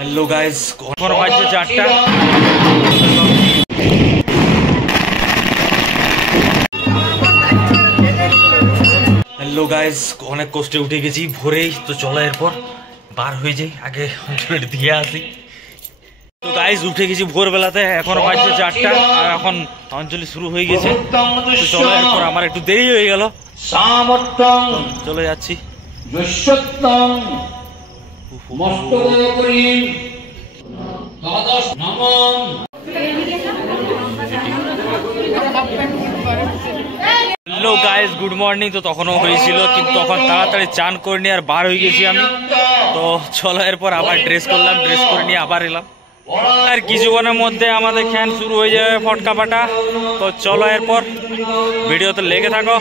Hello guys এখন বাজে 4টা। हेलो गाइस অনেক কষ্টে উঠে গেছি ভোরেই, তো চলো এরপর বার হয়ে যাই, আগে অঞ্চলের দিয়ে আসি। তো গাইস উঠে গেছি ভোরবেলাতে, এখন বাজে 4টা আর এখন অঞ্চলি শুরু হয়ে গেছে। তো চলো এরপর আমার একটু দেরি হয়ে গেল, চলে যাচ্ছি। Hello guys good morning. তো তখনও হয়েছিল, কিন্তু তখন তাড়াতাড়ি চান করে নিয়ে আর বার হয়ে গেছি আমি। তো চলো এরপর আবার ড্রেস করলাম, ড্রেস করে নিয়ে আবার এলাম। আর কিছুক্ষণের মধ্যে আমাদের খ্যান শুরু হয়ে যাবে ফটকা ফাটা। তো চলো এরপর ভিডিওতে লেগে থাকো।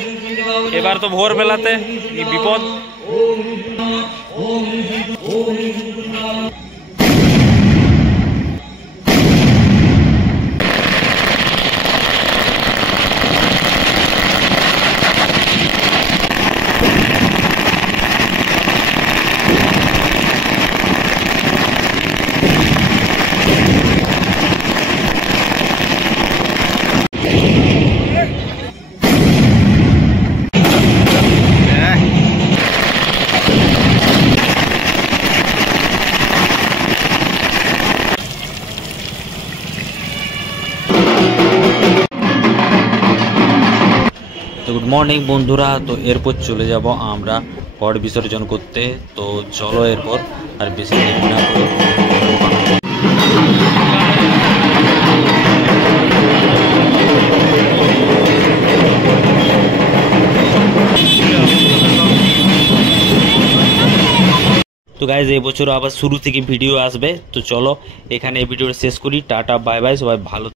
এবার তো ভোরবেলাতে এই বিপদ। তো গুড মর্নিং বন্ধুরা। তো এরপর চলে যাব আমরা পট বিসর্জন করতে। তো চলো এরপর আর বেশি দেরি না করে তো গাইজ এই বছর আবার শুরু থেকে ভিডিও আসবে। তো চলো এখানে এই ভিডিওটা শেষ করি। টাটা বাই বাই, সবাই ভালো।